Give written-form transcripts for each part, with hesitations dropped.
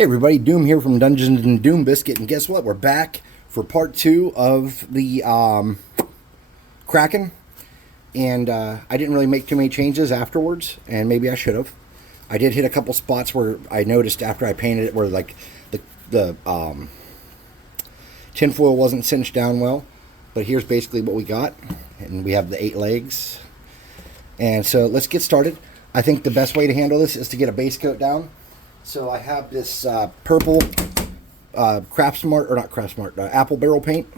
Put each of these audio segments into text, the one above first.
Hey everybody, Doom here from Dungeons and Doom Biscuit, and guess what? We're back for part 2 of the Kraken, and I didn't really make too many changes afterwards, and maybe I should have. I did hit a couple spots where I noticed after I painted it where like the tinfoil wasn't cinched down well, but here's basically what we got, and we have the 8 legs. And so let's get started. I think the best way to handle this is to get a base coat down. So I have this purple Apple Barrel paint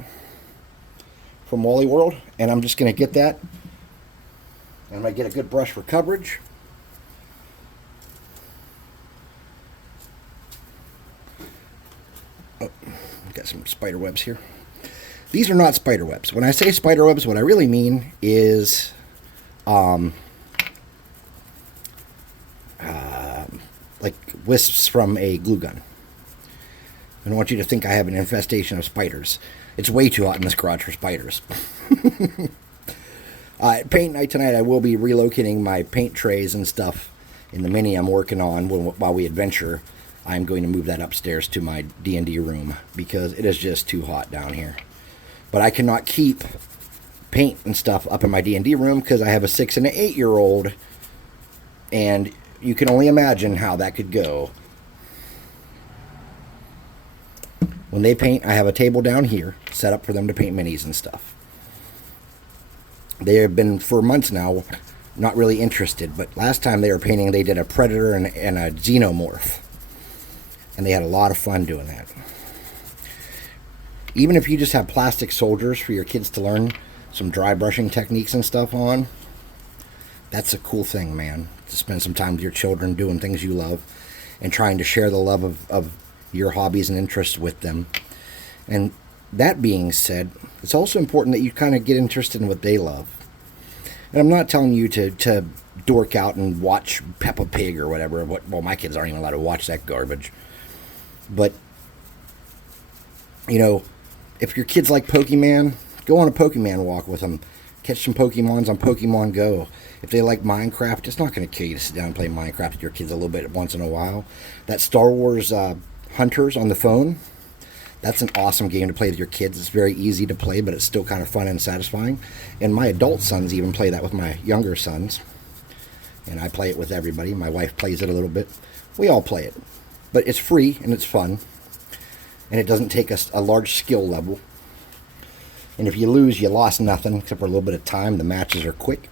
from Wally World, and I'm just going to get that. And I'm going to get a good brush for coverage. Oh, got some spider webs here. These are not spider webs. When I say spider webs, what I really mean is like wisps from a glue gun. I don't want you to think I have an infestation of spiders. It's way too hot in this garage for spiders. Paint night tonight, I will be relocating my paint trays and stuff in the mini I'm working on while we adventure. I'm going to move that upstairs to my D&D room because it is just too hot down here. But I cannot keep paint and stuff up in my D&D room because I have a 6 and an 8-year-old, and you can only imagine how that could go. When they paint, I have a table down here set up for them to paint minis and stuff. They have been, for months now, not really interested, but last time they were painting, they did a predator and a xenomorph. And they had a lot of fun doing that. Even if you just have plastic soldiers for your kids to learn some dry brushing techniques and stuff on, that's a cool thing, man. To spend some time with your children doing things you love and trying to share the love of your hobbies and interests with them. And that being said, it's also important that you kind of get interested in what they love. And I'm not telling you to dork out and watch Peppa Pig or whatever. Well, my kids aren't even allowed to watch that garbage. But, you know, if your kids like Pokemon, go on a Pokemon walk with them. Catch some Pokemons on Pokemon Go. If they like Minecraft, it's not going to kill you to sit down and play Minecraft with your kids a little bit once in a while. That Star Wars Hunters on the phone, that's an awesome game to play with your kids. It's very easy to play, but it's still kind of fun and satisfying. And my adult sons even play that with my younger sons. And I play it with everybody. My wife plays it a little bit. We all play it. But it's free and it's fun. And it doesn't take a large skill level. And if you lose, you lost nothing except for a little bit of time. The matches are quick.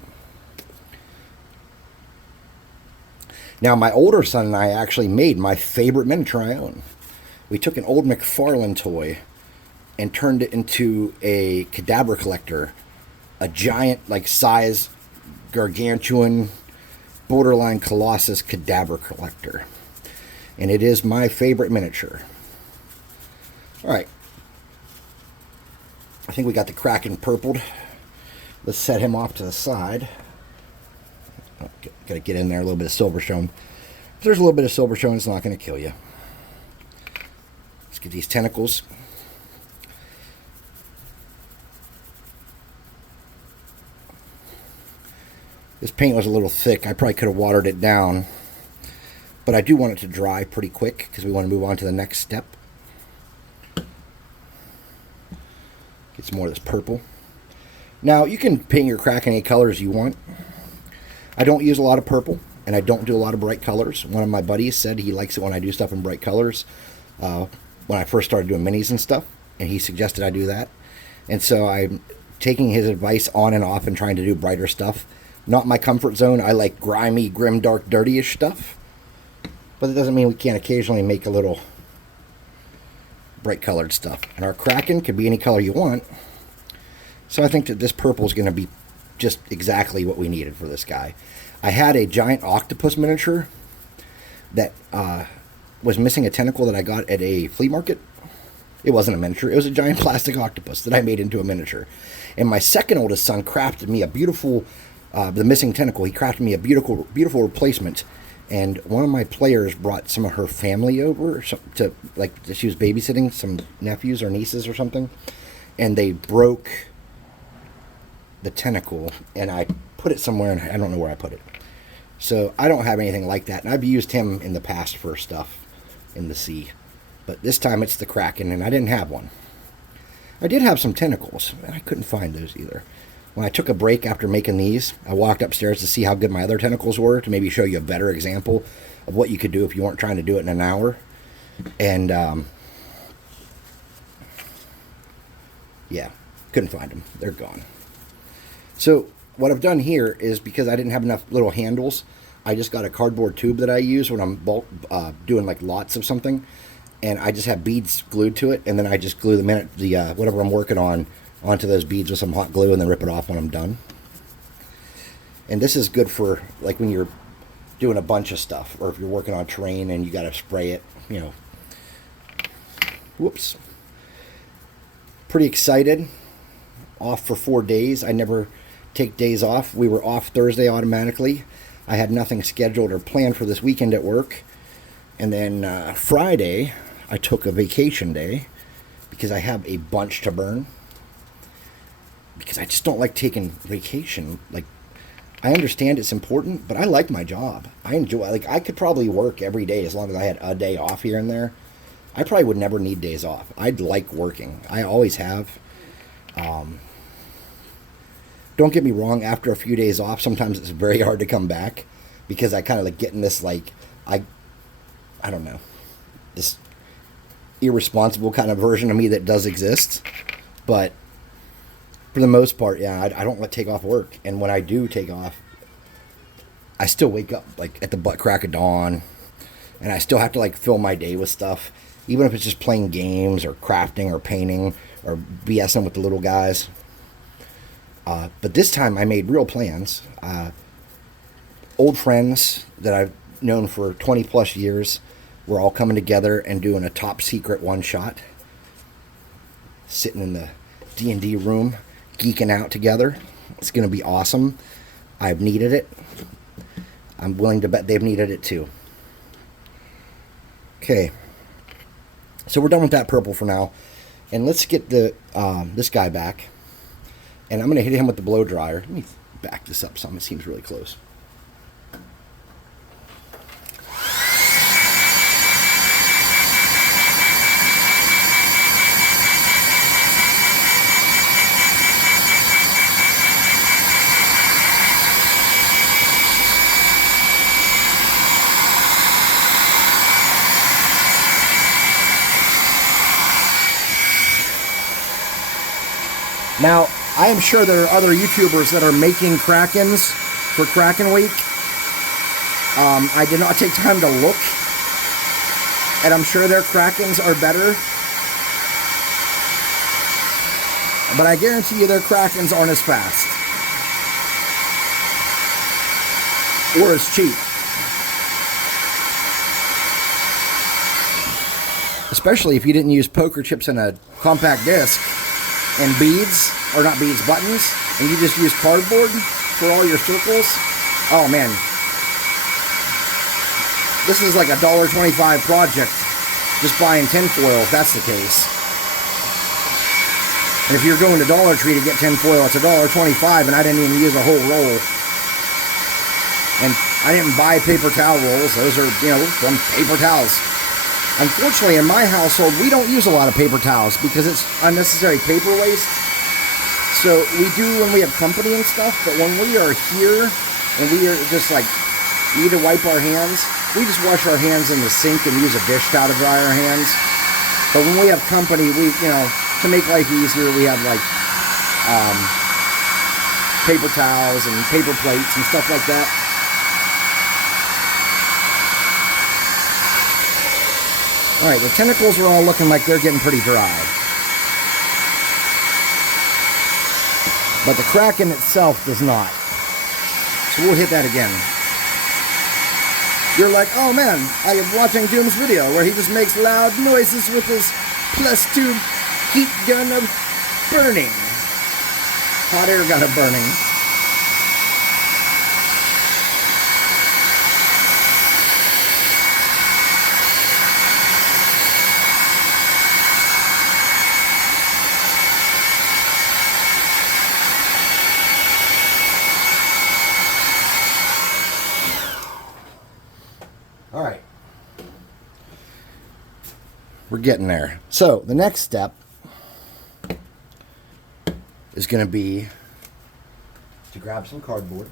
Now, my older son and I actually made my favorite miniature I own. We took an old McFarlane toy and turned it into a cadaver collector. A giant, like, size, gargantuan, borderline colossus cadaver collector. And it is my favorite miniature. All right. I think we got the Kraken purpled. Let's set him off to the side. Oh, got to get in there, a little bit of silver showing. If there's a little bit of silver showing, it's not going to kill you. Let's get these tentacles. This paint was a little thick. I probably could have watered it down. But I do want it to dry pretty quick because we want to move on to the next step. Get some more of this purple. Now, you can paint your Kraken any colors you want. I don't use a lot of purple, and I don't do a lot of bright colors. One of my buddies said he likes it when I do stuff in bright colors when I first started doing minis and stuff, and he suggested I do that. And so I'm taking his advice on and off and trying to do brighter stuff. Not my comfort zone. I like grimy, grim, dark, dirty-ish stuff. But it doesn't mean we can't occasionally make a little bright colored stuff. And our Kraken can be any color you want. So I think that this purple is going to be just exactly what we needed for this guy. I had a giant octopus miniature that was missing a tentacle that I got at a flea market. It wasn't a miniature. It was a giant plastic octopus that I made into a miniature. And my second oldest son crafted me a beautiful, the missing tentacle, he crafted me a beautiful, beautiful replacement. And one of my players brought some of her family over to, like, she was babysitting some nephews or nieces or something. And they broke the tentacle, and I put it somewhere, and I don't know where I put it. So I don't have anything like that. And I've used him in the past for stuff. in the sea. But this time it's the Kraken, and I didn't have one. I did have some tentacles, and I couldn't find those either. When I took a break after making these, I walked upstairs to see how good my other tentacles were, to maybe show you a better example of what you could do if you weren't trying to do it in an hour. And, yeah, couldn't find them. They're gone. So what I've done here is, because I didn't have enough little handles, I just got a cardboard tube that I use when I'm doing like lots of something. And I just have beads glued to it, and then I just glue the whatever I'm working on onto those beads with some hot glue, and then rip it off when I'm done. And this is good for like when you're doing a bunch of stuff, or if you're working on terrain and you got to spray it, you know. Whoops. Pretty excited. Off for 4 days. I never take days off. We were off Thursday automatically. I had nothing scheduled or planned for this weekend at work. And then Friday, I took a vacation day because I have a bunch to burn. Because I just don't like taking vacation. Like, I understand it's important, but I like my job. I enjoy, like, I could probably work every day as long as I had a day off here and there. I probably would never need days off. I'd like working. I always have. Don't get me wrong, after a few days off, sometimes it's very hard to come back because I kind of like get in this, like, I don't know, this irresponsible kind of version of me that does exist. But for the most part, yeah, I don't like take off work. And when I do take off, I still wake up like at the butt crack of dawn, and I still have to like fill my day with stuff, even if it's just playing games or crafting or painting or BSing with the little guys. But this time I made real plans. Old friends that I've known for 20 plus years, we're all coming together and doing a top secret one shot, sitting in the D&D room geeking out together. It's going to be awesome. I've needed it. I'm willing to bet they've needed it too. Okay, so we're done with that purple for now, and let's get the this guy back, and I'm going to hit him with the blow dryer. Let me back this up some. It seems really close. Now, I am sure there are other YouTubers that are making Krakens for Kraken Week. I did not take time to look, and I'm sure their Krakens are better. But I guarantee you their Krakens aren't as fast. Or as cheap. Especially if you didn't use poker chips and a compact disc. And beads, or not beads, buttons, and you just use cardboard for all your circles. Oh man, this is like a $1.25 project, just buying tinfoil if that's the case. And if you're going to Dollar Tree to get tinfoil, it's $1.25, and I didn't even use a whole roll. And I didn't buy paper towel rolls; those are, you know, from paper towels. Unfortunately, in my household, we don't use a lot of paper towels because it's unnecessary paper waste. So we do when we have company and stuff, but when we are here and we are just like need to wipe our hands, we just wash our hands in the sink and use a dish towel to dry our hands. But when we have company, we, you know, to make life easier, we have like paper towels and paper plates and stuff like that. Alright, the tentacles are all looking like they're getting pretty dry. But the Kraken itself does not. So we'll hit that again. You're like, oh man, I am watching Doom's video where he just makes loud noises with his +2 heat gun of burning. Hot air gun of burning. We're getting there. So the next step is going to be to grab some cardboard,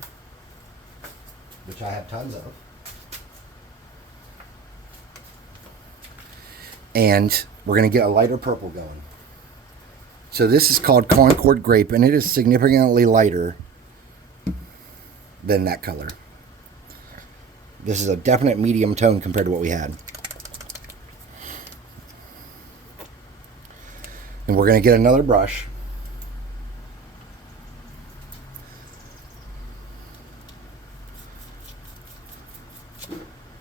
which I have tons of. And we're going to get a lighter purple going. So this is called Concord Grape, and it is significantly lighter than that color. This is a definite medium tone compared to what we had. And we're going to get another brush.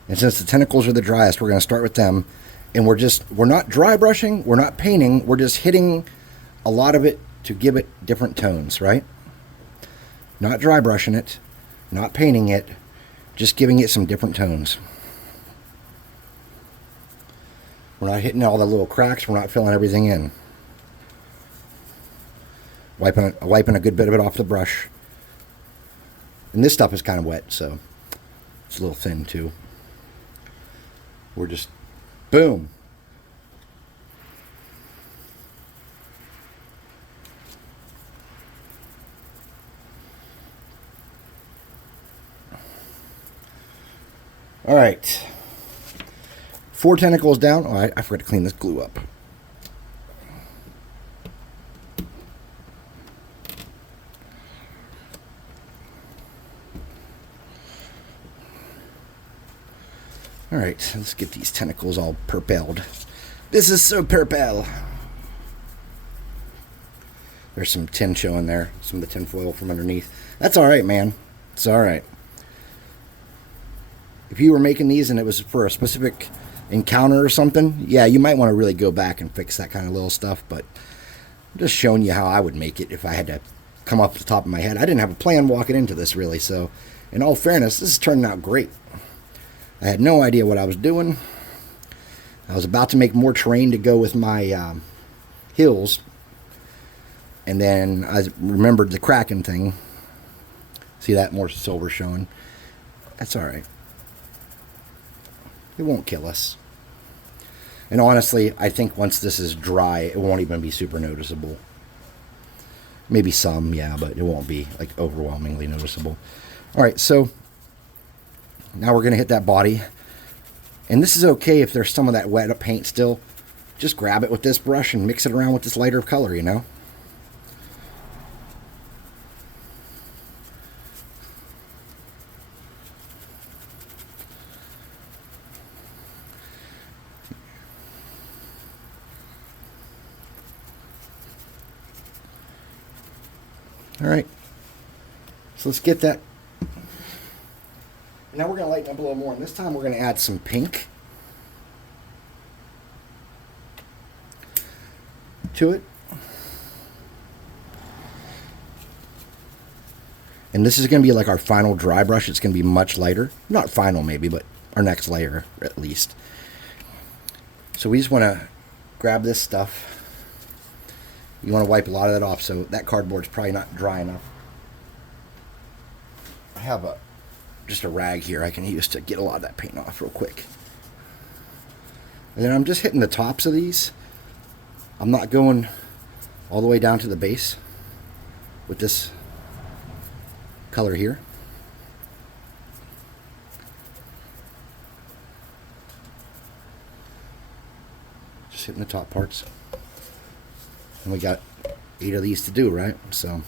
And since the tentacles are the driest, we're going to start with them. And we're not dry brushing, we're not painting, we're just hitting a lot of it to give it different tones, right? Not dry brushing it, not painting it, just giving it some different tones. We're not hitting all the little cracks, we're not filling everything in. Wiping a good bit of it off the brush. And this stuff is kind of wet, so it's a little thin too. We're just boom. All right. 4 tentacles down. Oh, I forgot to clean this glue up. All right, let's get these tentacles all purpled. This is so purple. There's some tin showing there, some of the tin foil from underneath. That's all right, man. It's all right. If you were making these and it was for a specific encounter or something, yeah, you might want to really go back and fix that kind of little stuff, but I'm just showing you how I would make it if I had to come off the top of my head. I didn't have a plan walking into this, really, so in all fairness, this is turning out great. I had no idea what I was doing. I was about to make more terrain to go with my hills. And then I remembered the Kraken thing. See that? More silver showing. That's all right. It won't kill us. And honestly, I think once this is dry, it won't even be super noticeable. Maybe some, yeah, but it won't be like overwhelmingly noticeable. All right, so now we're going to hit that body. And this is okay if there's some of that wet paint still. Just grab it with this brush and mix it around with this lighter color, you know? All right. So let's get that. Now we're going to lighten up a little more, and this time we're going to add some pink to it. And this is going to be like our final dry brush. It's going to be much lighter. Not final maybe, but our next layer at least. So we just want to grab this stuff. You want to wipe a lot of that off, so that cardboard's probably not dry enough. I have just a rag here I can use to get a lot of that paint off real quick. And then I'm just hitting the tops of these. I'm not going all the way down to the base with this color here. Just hitting the top parts. And we got 8 of these to do, right? So,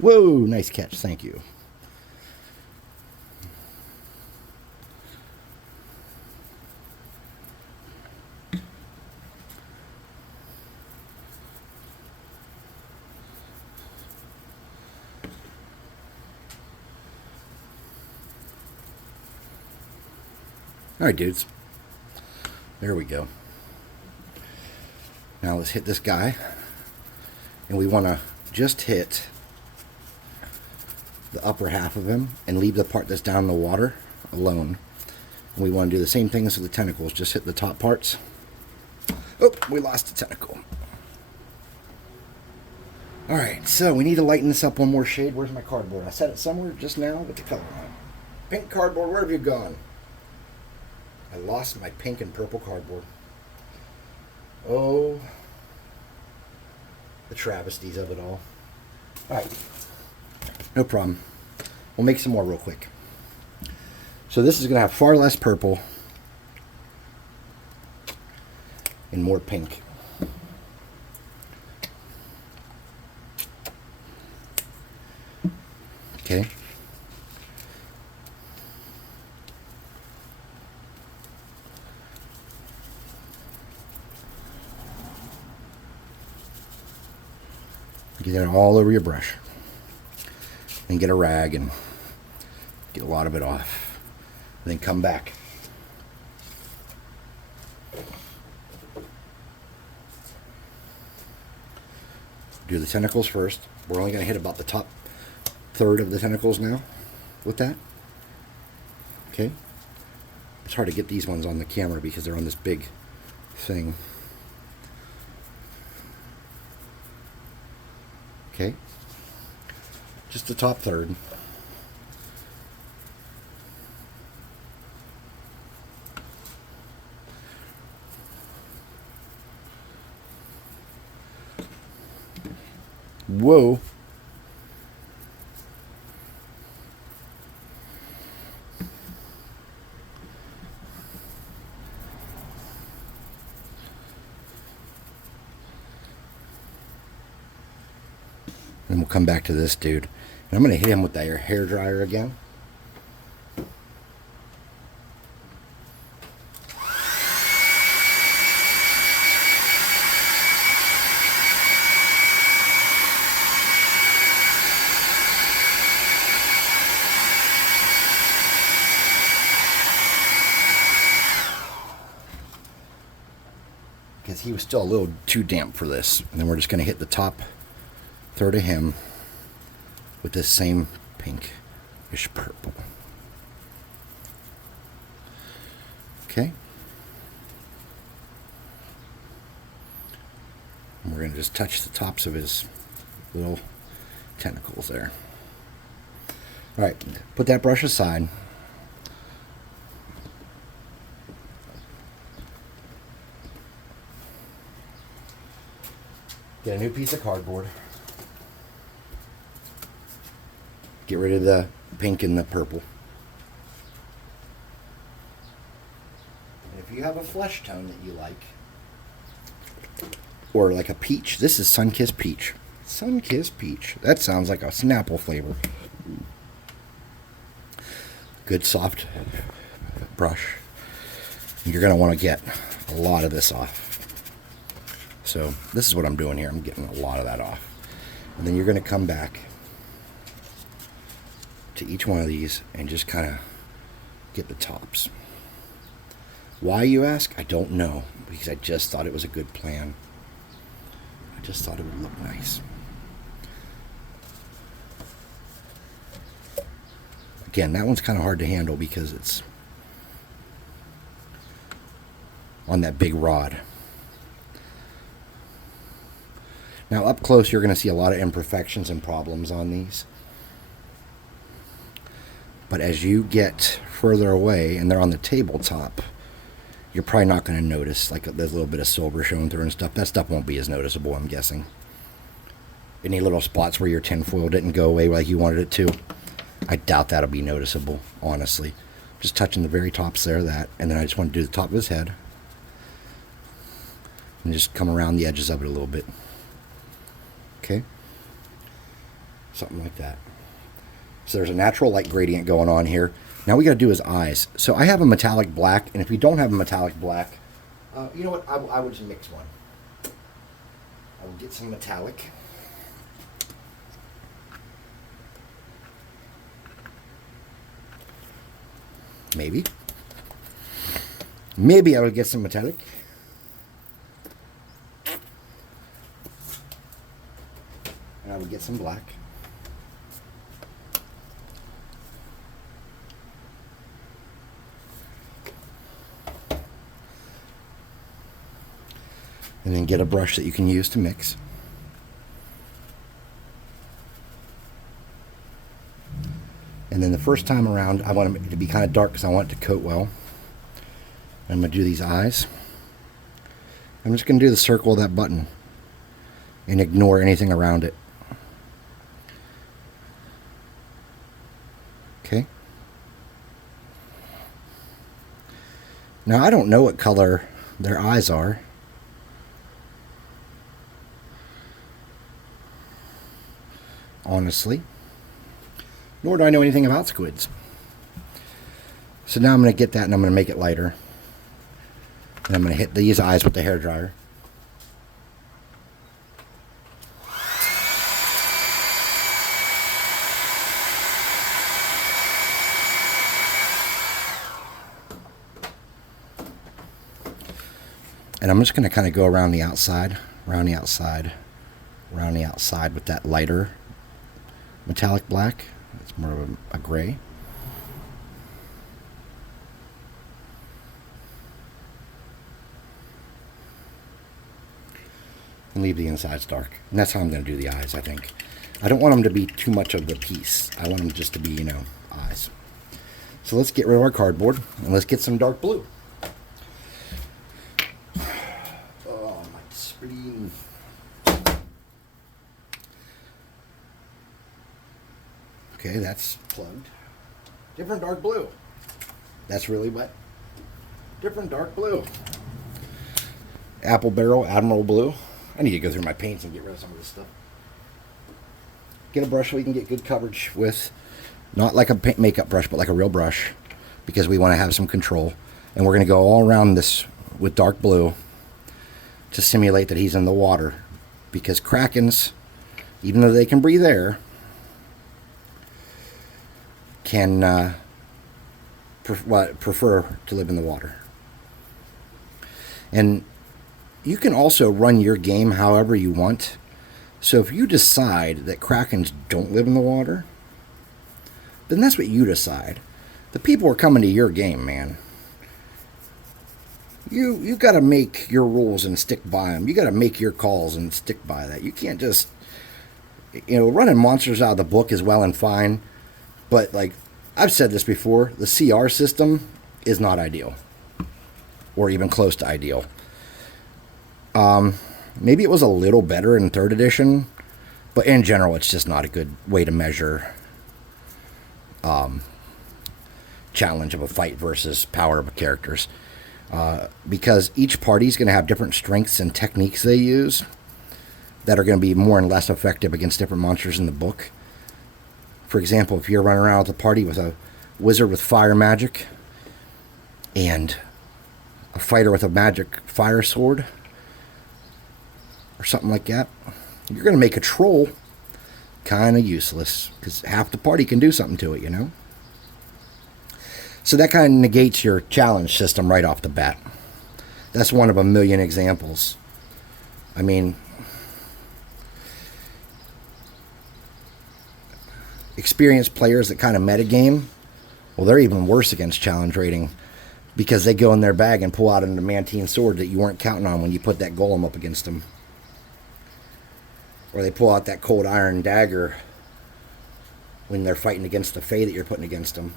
whoa, nice catch, thank you. All right, dudes. There we go. Now let's hit this guy. And we want to just hit the upper half of him and leave the part that's down in the water alone. And we want to do the same thing as with the tentacles. Just hit the top parts. Oh, we lost a tentacle. Alright, so we need to lighten this up one more shade. Where's my cardboard? I set it somewhere just now with the color on it. Pink cardboard, where have you gone? I lost my pink and purple cardboard. Oh, the travesties of it all. Alright, no problem. We'll make some more real quick. So this is going to have far less purple and more pink. Okay. Get it all over your brush. And get a rag and get a lot of it off. And then come back. Do the tentacles first. We're only going to hit about the top third of the tentacles now with that. Okay. It's hard to get these ones on the camera because they're on this big thing. Okay. Just the top third. Whoa. Then we'll come back to this dude. And I'm going to hit him with that hair dryer again. Because he was still a little too damp for this. And then we're just going to hit the top third of him with this same pinkish purple. Okay. And we're going to just touch the tops of his little tentacles there. Alright, put that brush aside. Get a new piece of cardboard. Get rid of the pink and the purple. And if you have a flesh tone that you like, or like a peach, this is Sunkissed Peach. Sunkissed Peach. That sounds like a Snapple flavor. Good soft brush. You're going to want to get a lot of this off. So this is what I'm doing here. I'm getting a lot of that off. And then you're going to come back to each one of these and just kind of get the tops. Why, you ask? I don't know, because I just thought it was a good plan. I just thought it would look nice. Again, that one's kind of hard to handle because it's on that big rod. Now up close you're going to see a lot of imperfections and problems on these. But as you get further away and they're on the tabletop, you're probably not going to notice, like there's a little bit of silver showing through and stuff. That stuff won't be as noticeable, I'm guessing. Any little spots where your tinfoil didn't go away like you wanted it to, I doubt that'll be noticeable, honestly. Just touching the very tops there, that, and then I just want to do the top of his head. And just come around the edges of it a little bit. Okay? Something like that. So there's a natural light gradient going on here. Now we got to do his eyes. So I have a metallic black, and if you don't have a metallic black, you know what? I would just mix one. I would get some metallic. Maybe. Maybe I would get some metallic. And I would get some black. And then get a brush that you can use to mix. And then the first time around, I want it to be kind of dark because I want it to coat well. I'm going to do these eyes. I'm just going to do the circle of that button and ignore anything around it. Okay. Now I don't know what color their eyes are. Honestly. Nor do I know anything about squids. So now I'm going to get that and I'm going to make it lighter. And I'm going to hit these eyes with the hairdryer. And I'm just going to kind of go around the outside, around the outside, around the outside with that lighter metallic black. It's more of a gray. And leave the insides dark. And that's how I'm going to do the eyes, I think. I don't want them to be too much of the piece. I want them just to be, you know, eyes. So let's get rid of our cardboard and let's get some dark blue. Oh, my screen. Okay, that's plugged. Different dark blue. That's really wet. Different dark blue. Apple barrel, Admiral blue. I need to go through my paints and get rid of some of this stuff. Get a brush we can get good coverage with. Not like a makeup brush, but like a real brush. Because we want to have some control. And we're going to go all around this with dark blue to simulate that he's in the water. Because Krakens, even though they can breathe air, can prefer to live in the water. And you can also run your game however you want. So if you decide that Krakens don't live in the water, then that's what you decide. The people are coming to your game, man. You got to make your rules and stick by them. You got to make your calls and stick by that. You can't just, you know, running monsters out of the book is well and fine, but like I've said this before, the CR system is not ideal, or even close to ideal. Maybe it was a little better in 3rd edition, but in general, it's just not a good way to measure challenge of a fight versus power of characters. Because each party is going to have different strengths and techniques they use that are going to be more and less effective against different monsters in the book. For example, if you're running around with a party with a wizard with fire magic and a fighter with a magic fire sword, or something like that, you're going to make a troll kind of useless because half the party can do something to it, you know? So that kind of negates your challenge system right off the bat. That's one of a million examples. I mean, experienced players that kind of metagame, well, they're even worse against challenge rating because they go in their bag and pull out an adamantine sword that you weren't counting on when you put that golem up against them. Or they pull out that cold iron dagger when they're fighting against the Fae that you're putting against them.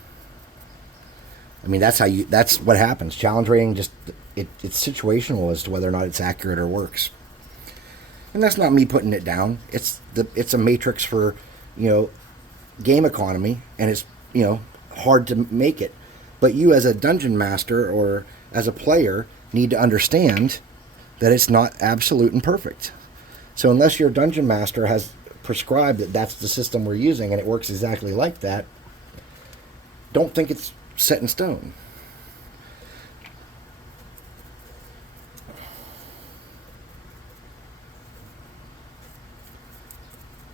I mean, that's what happens. Challenge rating just, it's situational as to whether or not it's accurate or works. And that's not me putting it down. It's a matrix for, you know, game economy, and it's, you know, hard to make it. But you as a dungeon master or as a player need to understand that it's not absolute and perfect. So unless your dungeon master has prescribed that that's the system we're using and it works exactly like that, don't think it's set in stone.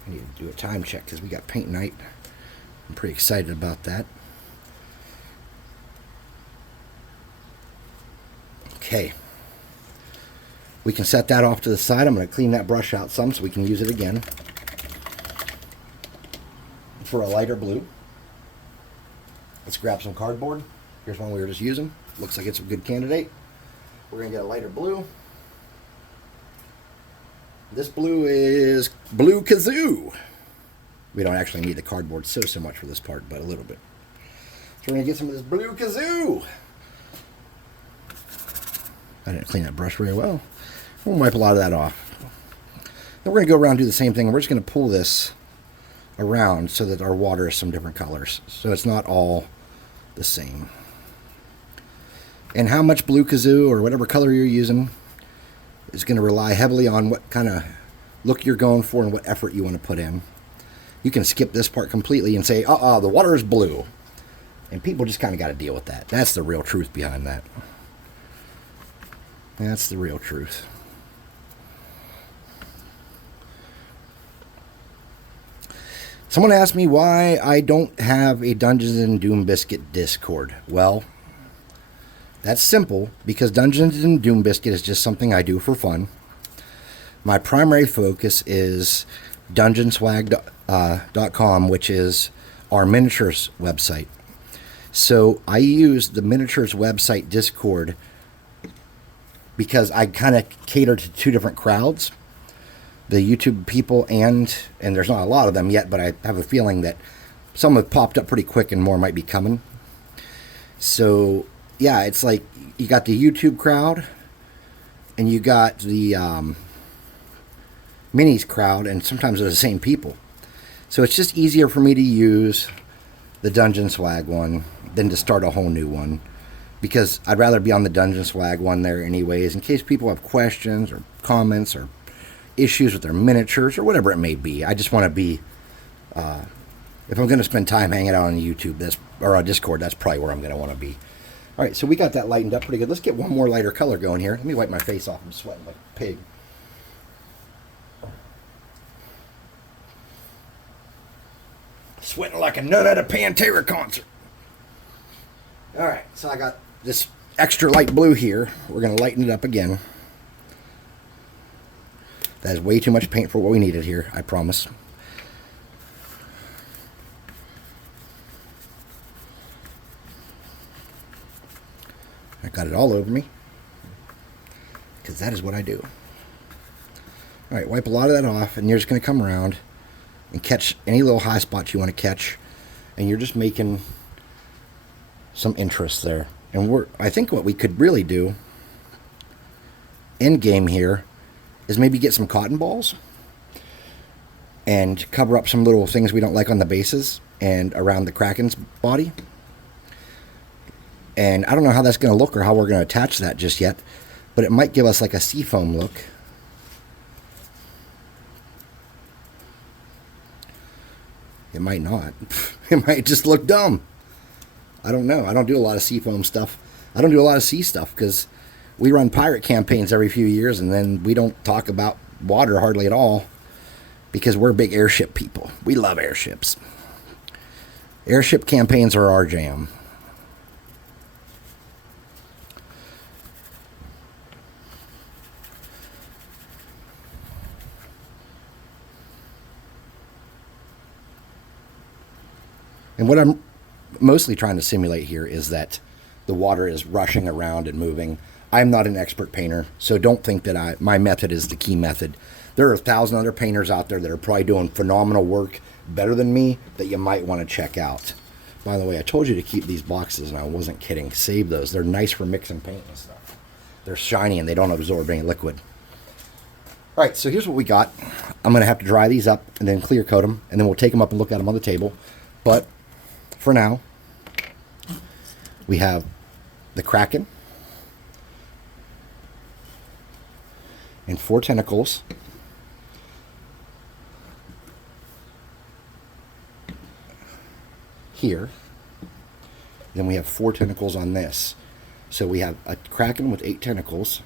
I need to do a time check because we got paint night. I'm pretty excited about that. Okay. We can set that off to the side. I'm going to clean that brush out some so we can use it again for a lighter blue. Let's grab some cardboard. Here's one we were just using. Looks like it's a good candidate. We're going to get a lighter blue. This blue is Blue Kazoo. We don't actually need the cardboard so much for this part, but a little bit. So we're going to get some of this Blue Kazoo. I didn't clean that brush very well. We'll wipe a lot of that off. Then we're going to go around and do the same thing. We're just going to pull this around so that our water is some different colors. So it's not all the same. And how much blue kazoo or whatever color you're using is going to rely heavily on what kind of look you're going for and what effort you want to put in. You can skip this part completely and say, the water is blue. And people just kind of got to deal with that. That's the real truth behind that. That's the real truth. Someone asked me why I don't have a Dungeons and Doom Biscuit Discord. Well, that's simple, because Dungeons and Doom Biscuit is just something I do for fun. My primary focus is dungeonswag.com, which is our miniatures website. So I use the miniatures website Discord because I kind of cater to two different crowds. The YouTube people and there's not a lot of them yet, but I have a feeling that some have popped up pretty quick and more might be coming. So yeah, it's like you got the YouTube crowd and you got the minis crowd, and sometimes they're the same people. So it's just easier for me to use the Dungeon Swag one than to start a whole new one, because I'd rather be on the Dungeon Swag one there anyways, in case people have questions or comments or issues with their miniatures or whatever it may be. I just want to be, if I'm going to spend time hanging out on YouTube or on Discord, that's probably where I'm going to want to be. All right, so we got that lightened up pretty good. Let's get one more lighter color going here. Let me wipe my face off. I'm sweating like a pig. Sweating like a nut at a Pantera concert. All right, so I got this extra light blue here. We're going to lighten it up again. That is way too much paint for what we needed here, I promise. I got it all over me, because that is what I do. All right, wipe a lot of that off, and you're just going to come around and catch any little high spots you want to catch, and you're just making some interest there. And I think what we could really do in game here is maybe get some cotton balls and cover up some little things we don't like on the bases and around the Kraken's body. And I don't know how that's going to look or how we're going to attach that just yet, but it might give us like a seafoam look. It might not. It might just look dumb. I don't know. I don't do a lot of seafoam stuff. I don't do a lot of sea stuff because we run pirate campaigns every few years, and then we don't talk about water hardly at all because we're big airship people. We love airships. Airship campaigns are our jam. And what I'm mostly trying to simulate here is that the water is rushing around and moving. I'm not an expert painter, so don't think that my method is the key method. There are 1,000 other painters out there that are probably doing phenomenal work, better than me, that you might want to check out. By the way, I told you to keep these boxes, and I wasn't kidding. Save those. They're nice for mixing paint and stuff. They're shiny, and they don't absorb any liquid. All right, so here's what we got. I'm going to have to dry these up and then clear coat them, and then we'll take them up and look at them on the table. But for now, we have the Kraken and 4 tentacles. Here. Then we have 4 tentacles on this. So we have a Kraken with 8 tentacles.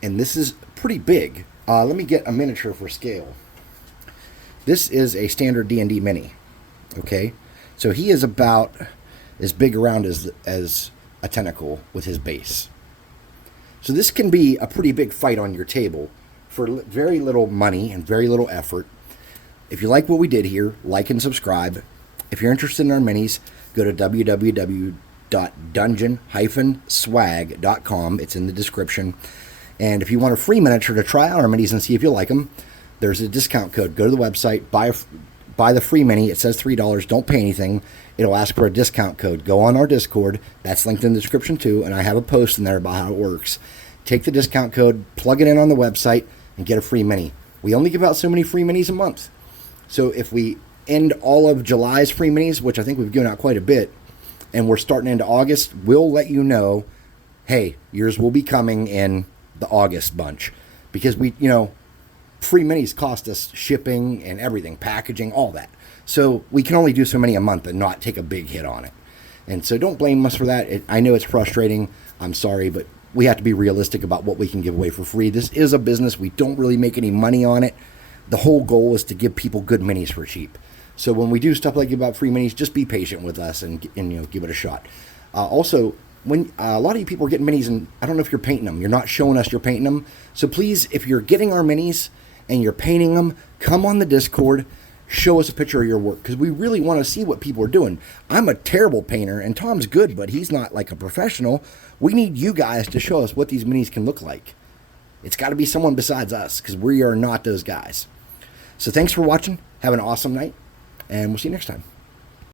And this is pretty big. Let me get a miniature for scale. This is a standard D&D mini. Okay? So he is about as big around as a tentacle with his base. So this can be a pretty big fight on your table for very little money and very little effort. If you like what we did here, like and subscribe. If you're interested in our minis, go to www.dungeon-swag.com. It's in the description. And if you want a free miniature to try out our minis and see if you like them, there's a discount code. Go to the website, buy the free mini. It says $3. Don't pay anything. It'll ask for a discount code. Go on our Discord. That's linked in the description too, and I have a post in there about how it works. Take the discount code, plug it in on the website, and get a free mini. We only give out so many free minis a month. So if we end all of July's free minis, which I think we've given out quite a bit, and we're starting into August, we'll let you know, hey, yours will be coming in the August bunch. Because we, free minis cost us shipping and everything, packaging, all that. So we can only do so many a month and not take a big hit on it. And so don't blame us for that. I know it's frustrating. I'm sorry, but we have to be realistic about what we can give away for free. This is a business. We don't really make any money on it. The whole goal is to give people good minis for cheap. So when we do stuff like about free minis, just be patient with us and give it a shot. Also, when a lot of you people are getting minis, and I don't know if you're painting them. You're not showing us you're painting them. So please, if you're getting our minis and you're painting them, come on the Discord, show us a picture of your work, because we really want to see what people are doing. I'm a terrible painter, and Tom's good, but he's not like a professional. We need you guys to show us what these minis can look like. It's got to be someone besides us, because we are not those guys. So thanks for watching. Have an awesome night, and we'll see you next time.